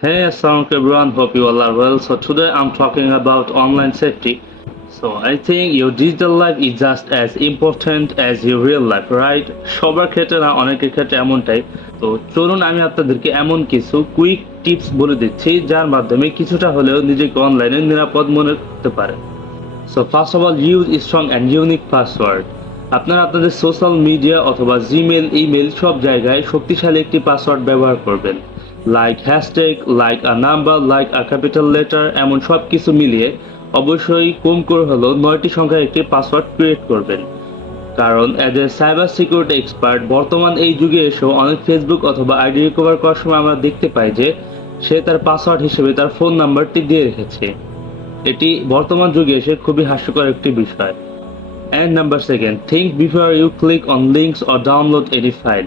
Hey, assalamualaikum everyone. Hope you all are well. So today I'm talking about online safety. So I think your digital life is just as important as your real life, right? সবার ক্ষেত্রে না, অনেকের ক্ষেত্রে এমনটাই। তো চলুন আমি আপনাদেরকে এমন কিছু কুইক টিপস বলে দিচ্ছি যার মাধ্যমে কিছুটা হলেও নিজেকে অনলাইনে নিরাপদ মনে করতে পারেন। So first of all, use strong and unique password. আপনারা আপনাদের সোশ্যাল মিডিয়া অথবা জিমেল, ইমেল সব জায়গায় শক্তিশালী একটি পাসওয়ার্ড ব্যবহার করবেন। লাইক হ্যাশট্যাগ, লাইক আ নাম্বার, লাইক আ ক্যাপিটাল লেটার, এমন সব কিছু মিলিয়ে অবশ্যই কম করে হলেও 9টি সংখ্যার একটি পাসওয়ার্ড ক্রিয়েট করবেন। কারণ as a cyber security expert বর্তমান এই যুগে এসেও অনেক ফেসবুক অথবা আইডি রিকভার করার সময় আমরা দেখতে পাই যে সে তার পাসওয়ার্ড হিসেবে তার ফোন নাম্বারটি দিয়ে রেখেছে। এটি বর্তমান যুগে এসে খুবই হাস্যকর একটি বিষয়। And number second, think before you click on links or download any file.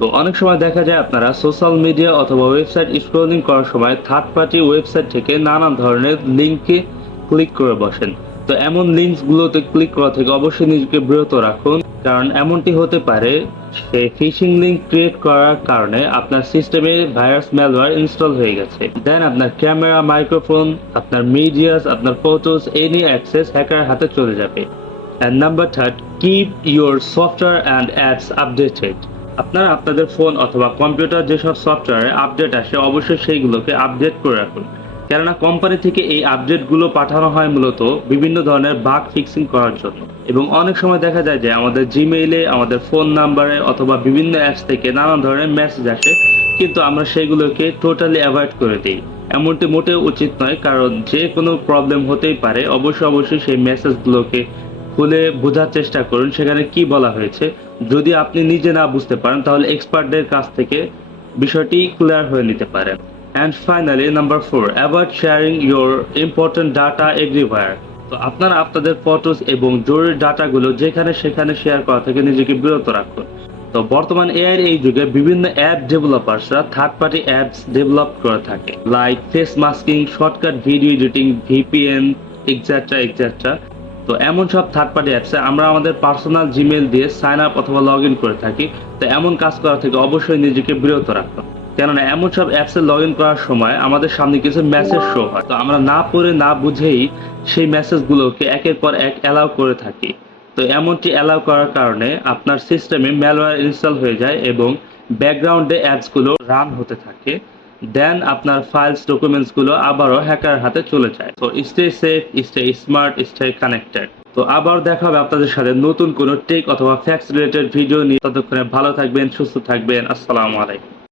তো অনেক সময় দেখা যায় আপনারা সোশ্যাল মিডিয়া অথবা ওয়েবসাইট স্ক্রলিং করার সময় থার্ড পার্টি ওয়েবসাইট থেকে নানান ধরনের লিঙ্কে ক্লিক করে বসেন। তো এমন লিঙ্কসগুলোতে ক্লিক করা থেকে অবশ্যই নিজেকে বিরত রাখুন, কারণ এমনটি হতে পারে সে ফিশিং লিঙ্ক ক্রিয়েট করার কারণে আপনার সিস্টেমে ভাইরাস ম্যালওয়্যার ইনস্টল হয়ে গেছে। দেন আপনার ক্যামেরা, মাইক্রোফোন, আপনার মিডিয়াস, আপনার ফটোস, এনি অ্যাক্সেস হ্যাকারের হাতে চলে যাবে। And number third, keep your software and apps updated. আপনারা আপনাদের ফোন অথবা কম্পিউটার যেসব সফটওয়্যারে আপডেট আসে অবশ্যই সেইগুলোকে আপডেট করে রাখুন, কেননা কোম্পানি থেকে এই আপডেটগুলো পাঠানো হয় মূলত বিভিন্ন ধরনের বাগ ফিক্সিং করার জন্য। এবং অনেক সময় দেখা যায় যে আমাদের জিমেইলে, আমাদের ফোন নাম্বারে অথবা বিভিন্ন অ্যাপস থেকে নানান ধরনের মেসেজ আসে, কিন্তু আমরা সেগুলোকে টোটালি অ্যাভয়েড করে দিই। এমনটি মোটেও উচিত নয়, কারণ যে কোনো প্রবলেম হতেই পারে। অবশ্যই সেই মেসেজগুলোকে খুলে বোঝার চেষ্টা করুন সেখানে কি বলা হয়েছে। যদি আপনি নিজে না বুঝতে পারেন তাহলে এক্সপার্টদের কাছ থেকে বিষয়টি ক্লিয়ার হয়ে নিতে পারেন। And finally number 4, avoid sharing your important data everywhere. তো আপনারা আপনাদের ফটোস এবং জরুরি ডাটাগুলো যেখানে সেখানে শেয়ার করা থেকে নিজেকে বিরত রাখুন। তো বর্তমান এআই এই যুগে বিভিন্ন অ্যাপ ডেভেলপার্সরা থার্ড পার্টি অ্যাপস ডেভেলপ করে থাকে, like face masking, shortcut video editing, VPN, etcetera etcetera. তো এমন সব থার্ড পার্টি অ্যাপসে আমরা আমাদের পার্সোনাল জিমেল দিয়ে সাইন আপ অথবা লগ ইন করে থাকি। তো এমন কাজ করা থেকে অবশ্যই নিজেকে বিরত রাখুন, কেননা এমন সব অ্যাপসে লগ ইন করার সময় আমাদের সামনে কিছু মেসেজ শো হয়। তো আমরা না পড়ে না বুঝেই সেই মেসেজগুলোকে একের পর এক অ্যালাউ করে থাকি। তো এমনটি অ্যালাউ করার কারণে আপনার সিস্টেমে ম্যালওয়্যার ইনস্টল হয়ে যায় এবং ব্যাকগ্রাউন্ডে অ্যাপসগুলো রান হতে থাকে। দেন আপনার ফাইলস, ডকুমেন্টসগুলো আবারও হ্যাকার হাতে চলে যায়। তো stay safe, stay smart, stay connected. তো আবার দেখা হবে আপনাদের সাথে নতুন কোনো টেক অথবা ফ্যাক্টস রিলেটেড ভিডিও নিয়ে। ততক্ষণে ভালো থাকবেন, সুস্থ থাকবেন। আসসালামু আলাইকুম।